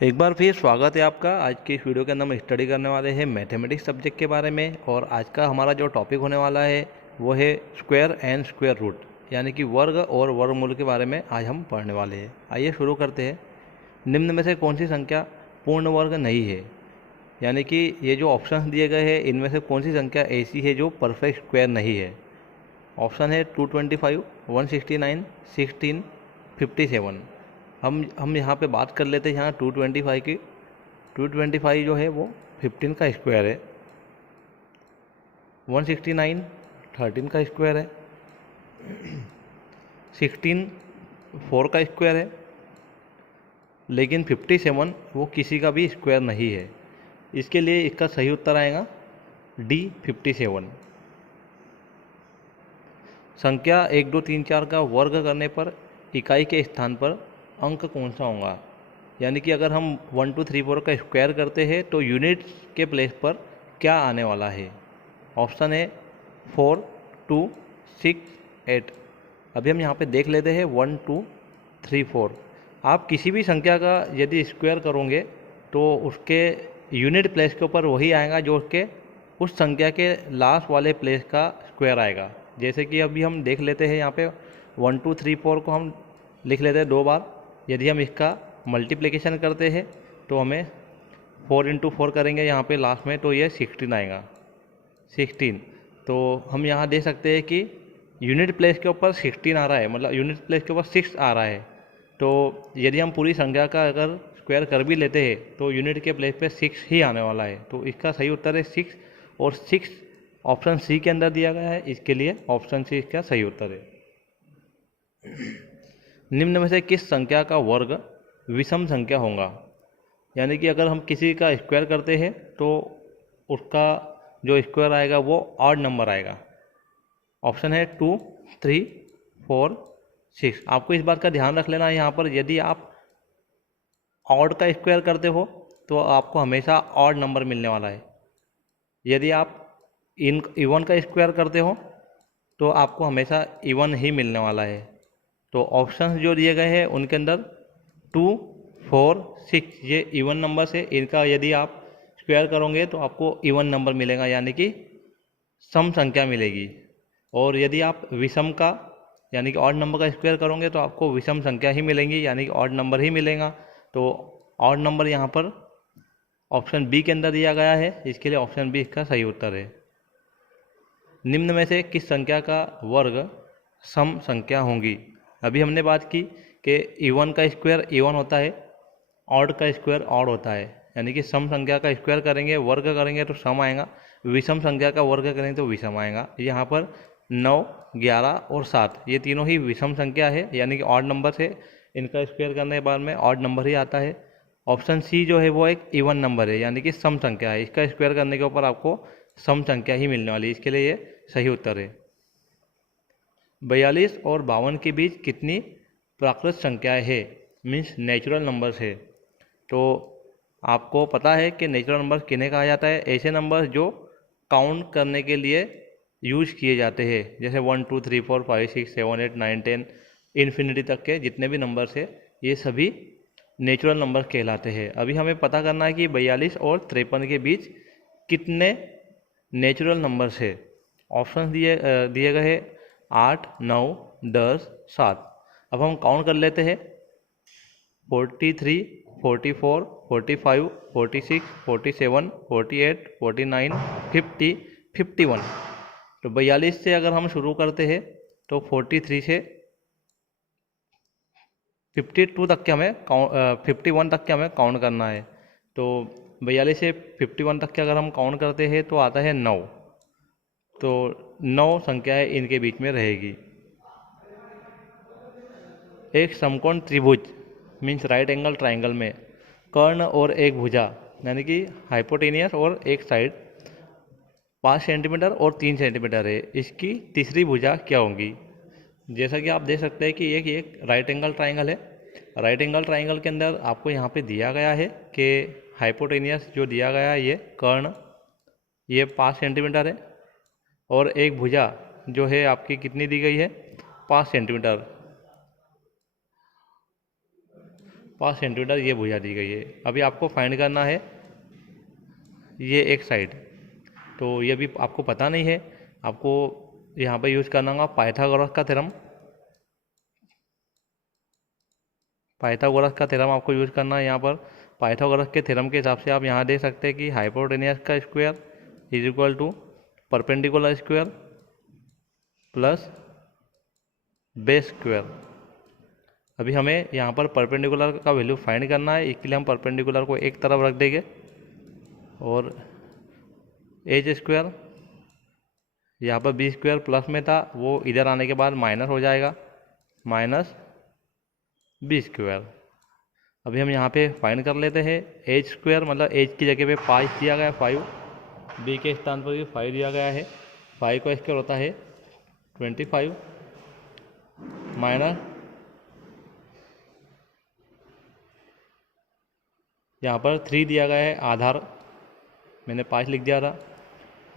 एक बार फिर स्वागत है आपका। आज की इस वीडियो के अंदर हम स्टडी करने वाले हैं मैथमेटिक्स सब्जेक्ट के बारे में। और आज का हमारा जो टॉपिक होने वाला है वो है स्क्वायर एंड स्क्वायर रूट, यानी कि वर्ग और वर्गमूल के बारे में आज हम पढ़ने वाले हैं। आइए शुरू करते हैं। निम्न में से कौन सी संख्या पूर्ण वर्ग नहीं है, यानी कि ये जो ऑप्शन दिए गए हैं इनमें से कौन सी संख्या ऐसी है जो परफेक्ट स्क्वायर नहीं है। ऑप्शन है 225, 169, 16, 57। हम यहाँ पे बात कर लेते हैं यहाँ 225 की। 225 जो है वो 15 का स्क्वायर है। 169 13 का स्क्वायर है। 16 4 का स्क्वायर है। लेकिन 57 वो किसी का भी स्क्वायर नहीं है। इसके लिए इसका सही उत्तर आएगा डी 57। संख्या 1 2 3 4 का वर्ग करने पर इकाई के स्थान पर अंक कौन सा होगा, यानी कि अगर हम 1 2 3 4 का स्क्वायर करते हैं तो यूनिट्स के प्लेस पर क्या आने वाला है। ऑप्शन है 4 2 6 8। अभी हम यहाँ पे देख लेते हैं 1 2 3 4। आप किसी भी संख्या का यदि स्क्वायर करोगे तो उसके यूनिट प्लेस के ऊपर वही आएगा जो उसके उस संख्या के लास्ट वाले प्लेस का स्क्वायर आएगा। जैसे कि अभी हम देख लेते हैं यहाँ पे 1 2 3 4 को हम लिख लेते हैं 2 बार। यदि हम इसका मल्टीप्लिकेशन करते हैं तो हमें 4 इंटू 4 करेंगे यहाँ पे लास्ट में, तो ये 16 आएगा। 16 तो हम यहाँ देख सकते हैं कि यूनिट प्लेस के ऊपर 16 आ रहा है, मतलब यूनिट प्लेस के ऊपर 6 आ रहा है। तो यदि हम पूरी संख्या का अगर स्क्वायर कर भी लेते हैं तो यूनिट के प्लेस पे 6 ही आने वाला है। तो इसका सही उत्तर है 6, और 6 ऑप्शन सी के अंदर दिया गया है। इसके लिए ऑप्शन सी इसका सही उत्तर है। निम्न में से किस संख्या का वर्ग विषम संख्या होगा, यानी कि अगर हम किसी का स्क्वायर करते हैं तो उसका जो स्क्वायर आएगा वो ऑड नंबर आएगा। ऑप्शन है 2 3 4 6। आपको इस बात का ध्यान रख लेना है यहाँ पर, यदि आप ऑड का स्क्वायर करते हो तो आपको हमेशा ऑड नंबर मिलने वाला है। यदि आप इवन का स्क्वायर करते हो तो आपको हमेशा इवन ही मिलने वाला है। तो ऑप्शंस जो दिए गए हैं उनके अंदर 2 4 6 ये इवन नंबर्स है। इनका यदि आप स्क्वायर करोगे तो आपको इवन नंबर मिलेगा, यानी कि सम संख्या मिलेगी। और यदि आप विषम का यानी कि ऑड नंबर का स्क्वायर करोगे तो आपको विषम संख्या ही मिलेंगी, यानी कि ऑड नंबर ही मिलेगा। तो ऑड नंबर यहाँ पर ऑप्शन बी के अंदर दिया गया है। इसके लिए ऑप्शन बी इसका सही उत्तर है। निम्न में से किस संख्या का वर्ग सम संख्या होंगी। अभी हमने बात की कि इवन का स्क्वायर इवन होता है, ऑड का स्क्वायर ऑड होता है, यानी कि सम संख्या का स्क्वायर करेंगे वर्ग करेंगे तो सम आएगा, विषम संख्या का वर्ग करेंगे तो विषम आएगा। यहाँ पर 9 11 और 7 ये तीनों ही विषम संख्या है, यानी कि ऑड नंबर से इनका स्क्वायर करने के बाद में ऑड नंबर ही आता है। ऑप्शन सी जो है वो एक इवन नंबर है, यानी कि सम संख्या है। इसका स्क्वायर करने के ऊपर आपको सम संख्या ही मिलने वाली है। इसके लिए ये सही उत्तर है। 42 और 52 के बीच कितनी प्राकृत संख्याएं है, मीन्स नेचुरल नंबर्स है। तो आपको पता है कि नेचुरल नंबर किन्हें कहा जाता है। ऐसे नंबर जो काउंट करने के लिए यूज किए जाते हैं, जैसे 1 2 3 4 5 6 7 8 9 10 इन्फिनिटी तक के जितने भी नंबर्स है ये सभी नेचुरल नंबर कहलाते हैं। अभी हमें पता करना है कि 42 और 53 के बीच कितने नेचुरल नंबर्स है। ऑप्शन दिए गए हैं 8 9 10 7। अब हम काउंट कर लेते हैं 43 44 45 46 47 48 49 50 51। तो 42 से अगर हम शुरू करते हैं तो 43 से 52 तक के हमें 51 तक के हमें काउंट करना है। तो 42 से 51 तक के अगर हम काउंट करते हैं तो आता है 9। तो 9 संख्याएं इनके बीच में रहेगी। एक समकोण त्रिभुज मीन्स राइट एंगल ट्राइंगल में कर्ण और एक भुजा, यानी कि हाइपोटेनियस और एक साइड 5 सेंटीमीटर और 3 सेंटीमीटर है, इसकी तीसरी भुजा क्या होगी। जैसा कि आप देख सकते हैं कि एक राइट एंगल ट्राइंगल है। राइट एंगल ट्राइंगल के अंदर आपको यहाँ पे दिया गया है कि हाइपोटेनियस जो दिया गया है ये कर्ण ये 5 सेंटीमीटर है, और एक भुजा जो है आपकी कितनी दी गई है 5 सेंटीमीटर। 5 सेंटीमीटर ये भुजा दी गई है। अभी आपको फाइंड करना है ये एक साइड, तो ये भी आपको पता नहीं है। आपको यहाँ पर यूज़ करना होगा पाइथागोरस का थ्योरम। पाइथागोरस का थ्योरम आपको यूज़ करना है यहाँ पर। पाइथागोरस के थ्योरम के हिसाब से आप यहाँ देख सकते हैं कि हाइपोटेनियस का square is equal to perpendicular square plus base square. अभी हमें यहाँ पर परपेंडिकुलर का वैल्यू फाइंड करना है। इसके लिए हम परपेंडिकुलर को एक तरफ रख देंगे और एच स्क्वायर, यहाँ पर बी स्क्वायर प्लस में था, वो इधर आने के बाद माइनस हो जाएगा, माइनस बी स्क्वायर। अभी हम यहाँ पे फाइंड कर लेते हैं एच स्क्वायर, मतलब एच की जगह पे 5 दिया गया है 5, बी के स्थान पर भी 5 दिया गया है। 5 का स्क्वायर होता है 25 माइनस यहाँ पर 3 दिया गया है आधार, मैंने 5 लिख दिया था,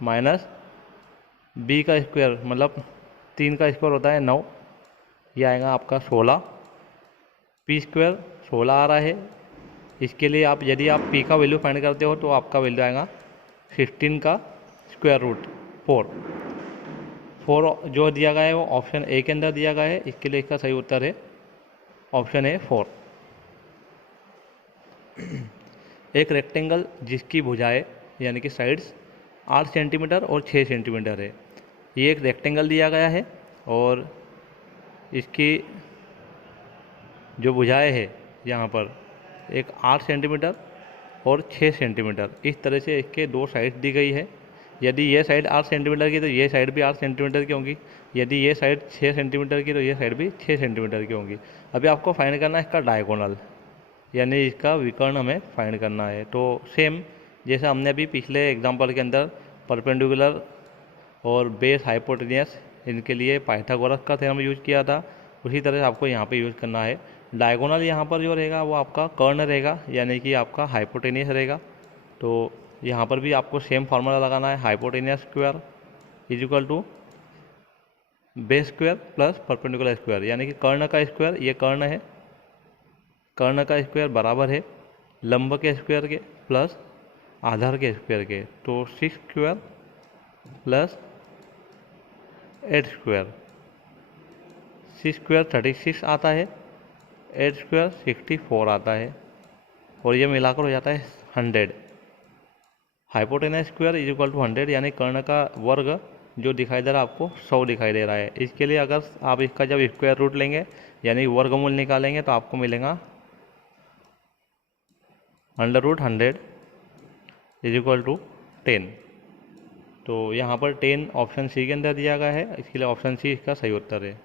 माइनस बी का स्क्वायर मतलब 3 का स्क्वायर होता है 9, ये आएगा आपका 16, पी स्क्वायर 16 आ रहा है। इसके लिए आप यदि आप पी का वैल्यू फाइंड करते हो तो आपका वैल्यू आएगा 16 का स्क्वायर रूट 4 जो दिया गया है वो ऑप्शन ए के अंदर दिया गया है। इसके लिए इसका सही उत्तर है ऑप्शन ए 4। एक रेक्टेंगल जिसकी भुजाएं यानी कि साइड्स 8 सेंटीमीटर और 6 सेंटीमीटर है। ये एक रेक्टेंगल दिया गया है और इसकी जो भुजाएं है यहाँ पर एक 8 सेंटीमीटर और 6 सेंटीमीटर, इस तरह से इसके दो साइड दी गई है। यदि ये साइड 8 सेंटीमीटर की तो ये साइड भी 8 सेंटीमीटर की होंगी, यदि ये साइड 6 सेंटीमीटर की तो ये साइड भी 6 सेंटीमीटर की होंगी। अभी आपको फाइंड करना है इसका डायगोनल, यानी इसका विकर्ण हमें फाइंड करना है। तो सेम जैसा हमने अभी पिछले एग्जाम्पल के अंदर परपेंडिकुलर और बेस हाइपोटेनियस इनके लिए पाइथागोरस का थ्योरम यूज़ किया था, उसी तरह से आपको यहाँ पे यूज़ करना है। डायगोनल यहाँ पर जो रहेगा वो आपका कर्ण रहेगा, यानी कि आपका हाइपोटेनियस रहेगा। तो यहाँ पर भी आपको सेम फार्मूला लगाना है, hypotenuse square is equal to base square plus perpendicular square, यानी कि कर्ण का स्क्वायर, ये कर्ण है, कर्ण का स्क्वायर बराबर है लंब के स्क्वायर के प्लस आधार के स्क्वायर के। तो 6 स्क्वायर प्लस 8 स्क्वायर, 6 स्क्वायर 36 आता है, 8 स्क्वायर 64 आता है और ये मिलाकर हो जाता है 100। Hypotenuse square is equal to 100, यानी कर्ण का वर्ग जो दिखाई दे रहा है आपको 100 दिखाई दे रहा है। इसके लिए अगर आप इसका जब स्क्वायर रूट लेंगे यानी वर्गमूल निकालेंगे तो आपको मिलेगा √100 इज इक्वल टू 10। तो यहाँ पर 10 ऑप्शन सी के अंदर दिया गया है, इसके लिए ऑप्शन सी इसका सही उत्तर है।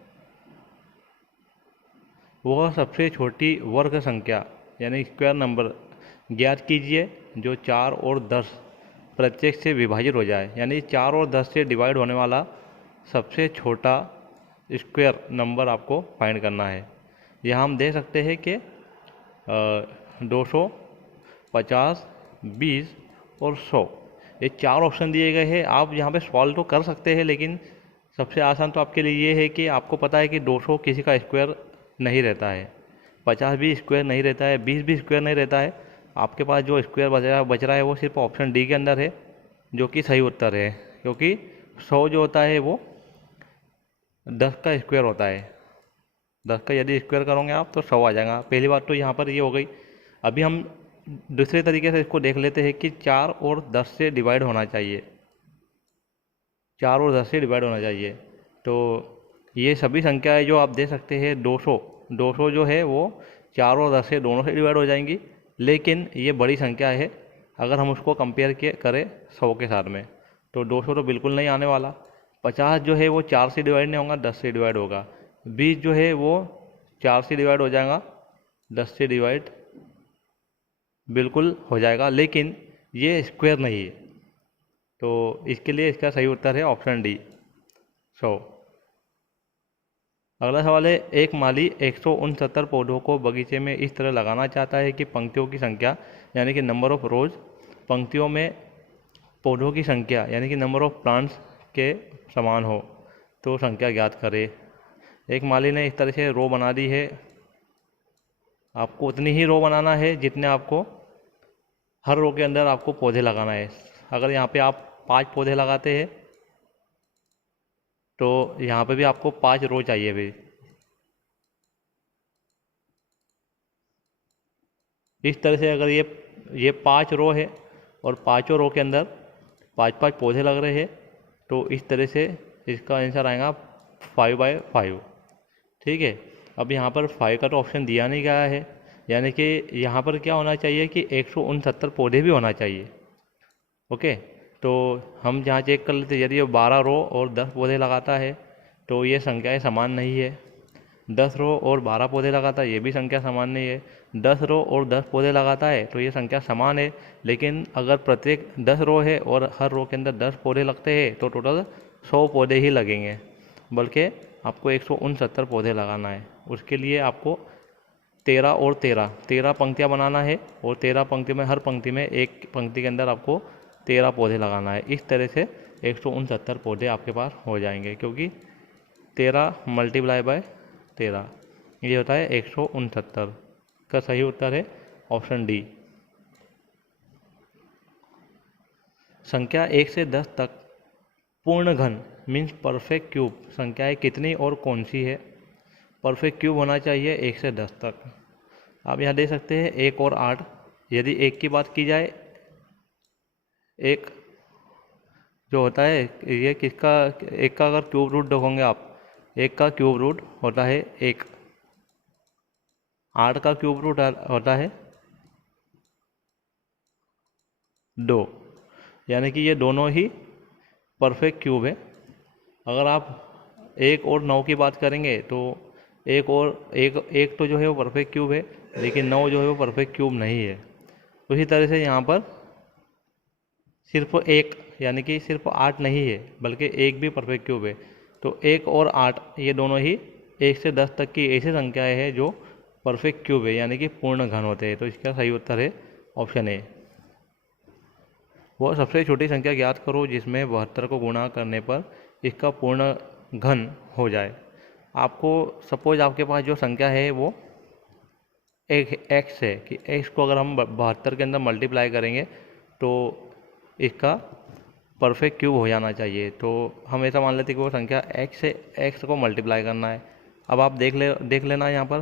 वह सबसे छोटी वर्ग संख्या यानी स्क्वायर नंबर ज्ञात कीजिए जो 4 और 10 प्रत्येक से विभाजित हो जाए, यानी 4 और 10 से डिवाइड होने वाला सबसे छोटा स्क्वायर नंबर आपको फाइंड करना है। यहाँ हम देख सकते हैं कि 200, 50, 20 और 100 ये 4 ऑप्शन दिए गए हैं। आप यहाँ पे सॉल्व तो कर सकते हैं, लेकिन सबसे आसान तो आपके लिए ये है कि आपको पता है कि 200 किसी का स्क्वायर नहीं रहता है, 50 भी स्क्वायर नहीं रहता है, 20 भी स्क्वायर नहीं रहता है। आपके पास जो स्क्वायर बच रहा है वो सिर्फ ऑप्शन डी के अंदर है, जो कि सही उत्तर है, क्योंकि 100 जो होता है वो 10 का स्क्वायर होता है। 10 का यदि स्क्वायर करोगे आप तो 100 आ जाएगा। पहली बात तो यहाँ पर ये हो गई। अभी हम दूसरे तरीके से इसको देख लेते हैं कि 4 और 10 से डिवाइड होना चाहिए, 4 और 10 से डिवाइड होना चाहिए। तो ये सभी संख्याएं जो आप दे सकते हैं 200 जो है वो 4 और 10 से दोनों से डिवाइड हो जाएंगी, लेकिन ये बड़ी संख्या है। अगर हम उसको कंपेयर करें 100 के साथ में तो 200 तो बिल्कुल नहीं आने वाला। 50 जो है वो 4 से डिवाइड नहीं होगा, 10 से डिवाइड होगा। 20 जो है वो 4 से डिवाइड हो जाएगा, 10 से डिवाइड बिल्कुल हो जाएगा, लेकिन ये स्क्वायर नहीं है। तो इसके लिए इसका सही उत्तर है ऑप्शन डी 100। अगला सवाल है, एक माली 169 पौधों को बगीचे में इस तरह लगाना चाहता है कि पंक्तियों की संख्या यानी कि नंबर ऑफ रोज, पंक्तियों में पौधों की संख्या यानी कि नंबर ऑफ प्लांट्स के समान हो, तो संख्या ज्ञात करे। एक माली ने इस तरह से रो बना दी है, आपको उतनी ही रो बनाना है जितने आपको हर रो के अंदर आपको पौधे लगाना है। अगर यहाँ पे आप 5 पौधे लगाते हैं तो यहाँ पे भी आपको 5 रो चाहिए भी। इस तरह से अगर ये 5 रो है और पांचों रो के अंदर 5-5 पौधे लग रहे हैं तो इस तरह से इसका आंसर आएगा 5/5। ठीक है। अब यहाँ पर 5 का तो ऑप्शन दिया नहीं गया है, यानी कि यहाँ पर क्या होना चाहिए कि 169 पौधे भी होना चाहिए। ओके, तो हम जहाँ चेक कर लेते हैं, यदि ये 12 रो और 10 पौधे लगाता है तो ये संख्याएं समान नहीं है। 10 रो और 12 पौधे लगाता है, ये भी संख्या समान नहीं है। 10 रो और 10 पौधे लगाता है तो ये संख्या समान है, लेकिन अगर प्रत्येक 10 रो है और हर रो के अंदर 10 पौधे लगते हैं तो टोटल 100 पौधे ही लगेंगे, बल्कि आपको 169 पौधे लगाना है। उसके लिए आपको 13 और 13 पंक्तियाँ बनाना है और 13 पंक्ति में हर पंक्ति में एक पंक्ति के अंदर आपको 13 पौधे लगाना है। इस तरह से 169 पौधे आपके पास हो जाएंगे, क्योंकि 13 × 13 ये होता है 169। का सही उत्तर है ऑप्शन डी। संख्या 1 से 10 तक पूर्ण घन मीन्स परफेक्ट क्यूब संख्याएं कितनी और कौन सी है? परफेक्ट क्यूब होना चाहिए 1 से 10 तक। आप यहाँ देख सकते हैं 1 और 8। यदि 1 की बात की जाए, 1 जो होता है ये किसका, 1 का अगर क्यूब रूट देखोगे आप, 1 का क्यूब रूट होता है 1। 8 का क्यूब रूट होता है 2, यानी कि ये दोनों ही परफेक्ट क्यूब है। अगर आप 1 और 9 की बात करेंगे तो एक तो जो है वो परफेक्ट क्यूब है, लेकिन 9 जो है वो परफेक्ट क्यूब नहीं है। उसी तरह से यहाँ पर सिर्फ 1 यानी कि सिर्फ 8 नहीं है, बल्कि 1 भी परफेक्ट क्यूब है। तो 1 और 8 ये दोनों ही 1 से 10 तक की ऐसी संख्याएं हैं जो परफेक्ट क्यूब है, यानी कि पूर्ण घन होते हैं। तो इसका सही उत्तर है ऑप्शन ए। वह सबसे छोटी संख्या ज्ञात करो जिसमें 72 को गुणा करने पर इसका पूर्ण घन हो जाए। आपको सपोज आपके पास जो संख्या है वो एक एक्स है, कि एक्स को अगर हम 72 के अंदर मल्टीप्लाई करेंगे तो इसका परफेक्ट क्यूब हो जाना चाहिए। तो हम ऐसा मान लेते हैं कि वो संख्या एक्स से एक्स को मल्टीप्लाई करना है। अब आप देख लेना यहाँ पर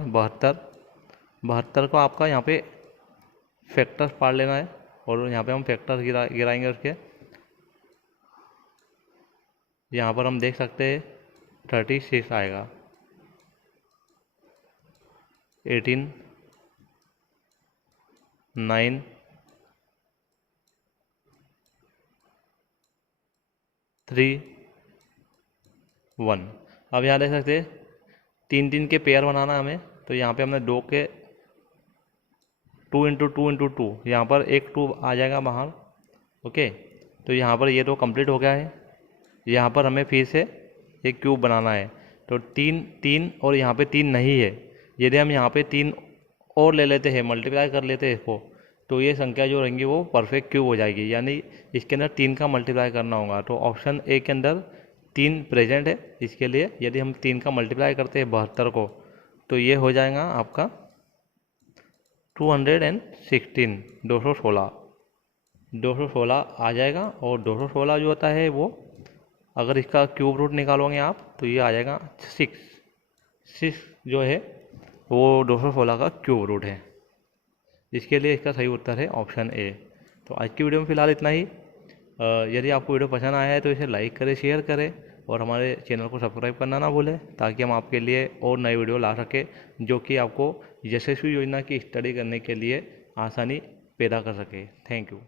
72 को आपका यहाँ पे फैक्टर्स पार लेना है, और यहाँ पे हम फैक्टर्स गिराएंगे उसके। यहाँ पर हम देख सकते हैं 36 आएगा, 18, 9, 3, 1। अब यहाँ देख सकते हैं 3 के पेयर बनाना है हमें, तो यहाँ पे हमने 2 के 2 × 2 × 2 यहाँ पर एक 2 आ जाएगा बाहर। ओके, तो यहाँ पर ये तो कंप्लीट हो गया है। यहाँ पर हमें फिर से एक क्यूब बनाना है, तो 3 और यहाँ पे 3 नहीं है। यदि हम यहाँ पे 3 और ले लेते हैं, मल्टीप्लाई कर लेते हैं इसको, तो ये संख्या जो रहेंगी वो परफेक्ट क्यूब हो जाएगी, यानी इसके अंदर 3 का मल्टीप्लाई करना होगा। तो ऑप्शन ए के अंदर 3 प्रेजेंट है। इसके लिए यदि हम 3 का मल्टीप्लाई करते हैं 72 को, तो ये हो जाएगा आपका 216, 216 आ जाएगा। और 216 जो होता है वो, अगर इसका क्यूब रूट निकालोगे आप तो ये आ जाएगा 6 जो है वो 216 का क्यूब रूट है। इसके लिए इसका सही उत्तर है ऑप्शन ए। तो आज की वीडियो में फ़िलहाल इतना ही। यदि आपको वीडियो पसंद आया है तो इसे लाइक करें, शेयर करें और हमारे चैनल को सब्सक्राइब करना ना भूलें, ताकि हम आपके लिए और नई वीडियो ला सकें जो कि आपको यशस्वी योजना की स्टडी करने के लिए आसानी पैदा कर सके। Thank you.